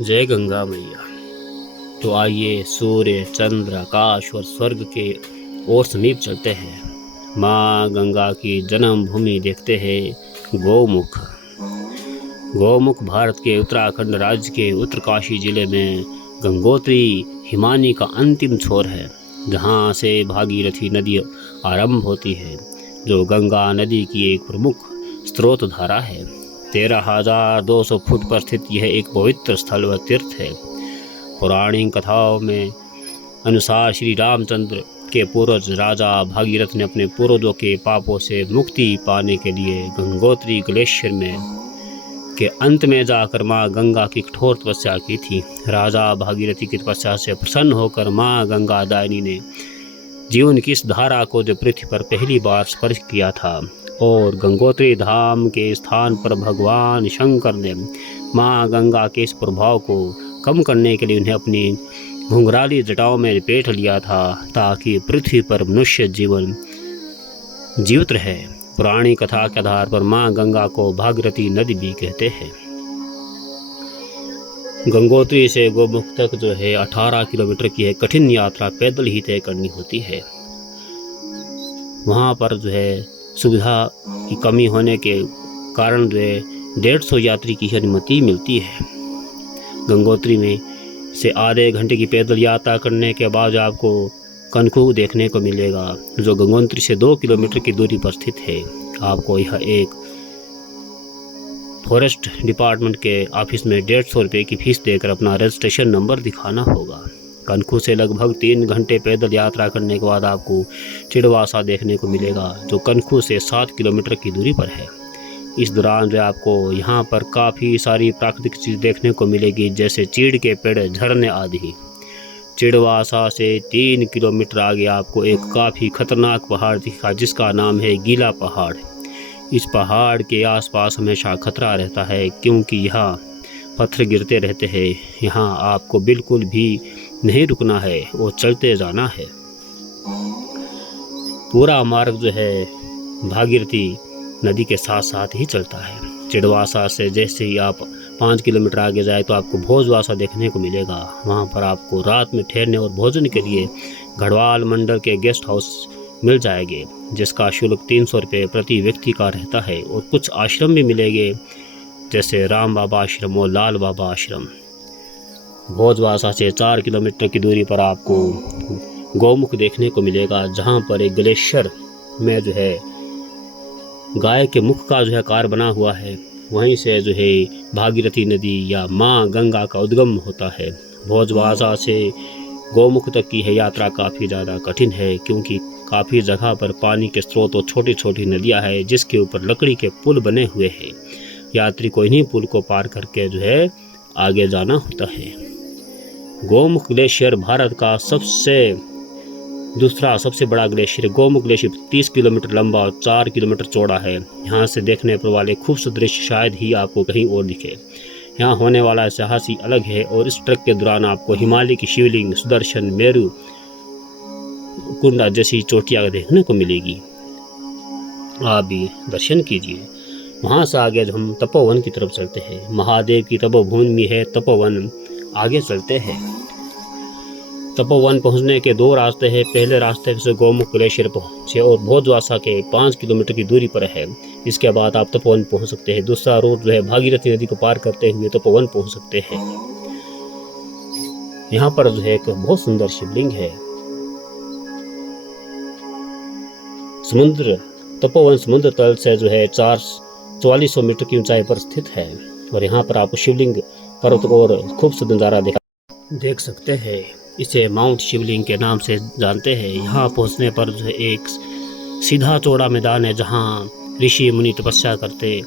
जय गंगा मैया। तो आइए सूर्य, चंद्र, आकाश और स्वर्ग के और समीप चलते हैं। माँ गंगा की जन्मभूमि देखते हैं गौमुख। गौमुख भारत के उत्तराखंड राज्य के उत्तरकाशी जिले में गंगोत्री हिमानी का अंतिम छोर है, जहाँ से भागीरथी नदी आरंभ होती है, जो गंगा नदी की एक प्रमुख स्रोत धारा है। 13,200 फुट पर स्थित यह एक पवित्र स्थल व तीर्थ है। पौराणिक कथाओं में अनुसार श्री रामचंद्र के पूर्वज राजा भागीरथ ने अपने पूर्वजों के पापों से मुक्ति पाने के लिए गंगोत्री ग्लेशियर में के अंत में जाकर माँ गंगा की कठोर तपस्या की थी। राजा भागीरथी की तपस्या से प्रसन्न होकर माँ गंगा दायनी ने जीवन की इस धारा को जो पृथ्वी पर पहली बार स्पर्श किया था, और गंगोत्री धाम के स्थान पर भगवान शंकर ने माँ गंगा के इस प्रभाव को कम करने के लिए उन्हें अपनी घुंघराली जटाओं में लपेट लिया था, ताकि पृथ्वी पर मनुष्य जीवन जीवित रहे। पुरानी कथा के आधार पर माँ गंगा को भागीरथी नदी भी कहते हैं। गंगोत्री से गौमुख तक जो है 18 किलोमीटर की है कठिन यात्रा पैदल ही तय करनी होती है। वहाँ पर जो है सुविधा की कमी होने के कारण जो है 150 यात्री की अनुमति मिलती है। गंगोत्री में से आधे घंटे की पैदल यात्रा करने के बाद आपको कनखू देखने को मिलेगा, जो गंगोत्री से 2 किलोमीटर की दूरी पर स्थित है। आपको यह एक फॉरेस्ट डिपार्टमेंट के ऑफिस में 150 रुपये की फीस देकर अपना रजिस्ट्रेशन नंबर दिखाना होगा। कनखू से लगभग 3 घंटे पैदल यात्रा करने के बाद आपको चिड़वासा देखने को मिलेगा, जो कनखू से 7 किलोमीटर की दूरी पर है। इस दौरान जो आपको यहाँ पर काफ़ी सारी प्राकृतिक चीज़ देखने को मिलेगी, जैसे चीड़ के पेड़, झरने आदि। चिड़वासा से 3 किलोमीटर आगे आपको एक काफ़ी खतरनाक पहाड़ दिखा, जिसका नाम है गीला पहाड़। इस पहाड़ के आसपास हमेशा खतरा रहता है, क्योंकि यहाँ पत्थर गिरते रहते हैं। यहाँ आपको बिल्कुल भी नहीं रुकना है और चलते जाना है। पूरा मार्ग जो है भागीरथी नदी के साथ साथ ही चलता है। चिड़वासा से जैसे ही आप 5 किलोमीटर आगे जाए तो आपको भोजवासा देखने को मिलेगा। वहाँ पर आपको रात में ठहरने और भोजन के लिए गढ़वाल मंडल के गेस्ट हाउस मिल जाएंगे, जिसका शुल्क 300 रुपये प्रति व्यक्ति का रहता है। और कुछ आश्रम भी मिलेंगे, जैसे राम बाबा आश्रम और लाल बाबा आश्रम। भोजवासा से 4 किलोमीटर की दूरी पर आपको गौमुख देखने को मिलेगा, जहाँ पर एक ग्लेशियर में जो है गाय के मुख का जो है आकार बना हुआ है। वहीं से जो है भागीरथी नदी या माँ गंगा का उद्गम होता है। भोजवासा से गौमुख तक की है यात्रा काफ़ी ज़्यादा कठिन है, क्योंकि काफ़ी जगह पर पानी के स्रोत और छोटी छोटी नदियाँ हैं, जिसके ऊपर लकड़ी के पुल बने हुए हैं। यात्री को इन्हीं पुल को पार करके जो है आगे जाना होता है। गौमुख ग्लेशियर भारत का दूसरा सबसे बड़ा ग्लेशियर। गौमुख ग्लेशियर 30 किलोमीटर लंबा और 4 किलोमीटर चौड़ा है। यहाँ से देखने पर वाले खूबसूरत दृश्य शायद ही आपको कहीं और दिखे। यहाँ होने वाला इतिहास ही अलग है, और इस ट्रक के दौरान आपको हिमालय की शिवलिंग, सुदर्शन, मेरू कुंडा जैसी चोटियाँ देखने को मिलेगी। आप भी दर्शन कीजिए। वहाँ से आगे जब हम तपोवन की तरफ चलते हैं, महादेव की तपोभूमि है तपोवन, आगे चलते हैं। तपोवन पहुंचने के 2 रास्ते हैं। पहले रास्ते से गौमुख ग्लेशियर पहुंचे और भोजवासा के 5 किलोमीटर की दूरी पर है। इसके बाद आप तपोवन पहुंच सकते हैं। दूसरा रूट जो है भागीरथी नदी को पार करते हुए तपोवन पहुंच सकते हैं। यहाँ पर जो है एक बहुत सुंदर शिवलिंग है। तपोवन समुद्र तल से जो है 4400 मीटर की ऊंचाई पर स्थित है, और यहाँ पर आप शिवलिंग पर्वत और खूबसूरत नज़ारा देख सकते हैं। इसे माउंट शिवलिंग के नाम से जानते हैं। यहाँ पहुँचने पर जो है एक सीधा चौड़ा मैदान है, जहाँ ऋषि मुनि तपस्या करते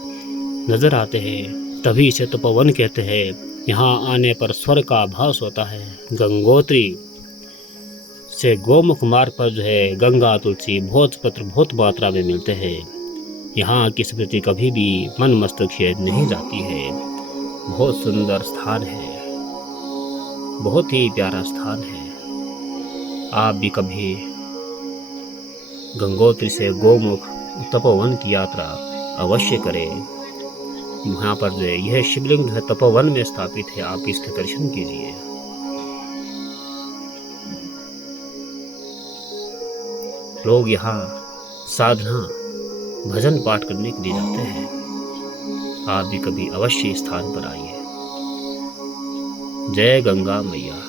नजर आते हैं, तभी इसे तपोवन कहते हैं। यहाँ आने पर स्वर्ग का आभास होता है। गंगोत्री से गौमुख मार्ग पर जो है गंगा, तुलसी, भोजपत्र बहुत मात्रा में मिलते हैं। यहाँ की स्मृति कभी भी मन मस्तक छेद नहीं जाती है। बहुत सुंदर स्थान है, बहुत ही प्यारा स्थान है। आप भी कभी गंगोत्री से गौमुख तपोवन की यात्रा अवश्य करें। यहाँ पर जो है यह शिवलिंग जो है तपोवन में स्थापित है, आप इसके दर्शन कीजिए। लोग यहाँ साधना भजन पाठ करने के लिए जाते हैं। आप भी कभी अवश्य इस स्थान पर आइए। जय गंगा मैया,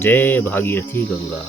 जय भागीरथी गंगा।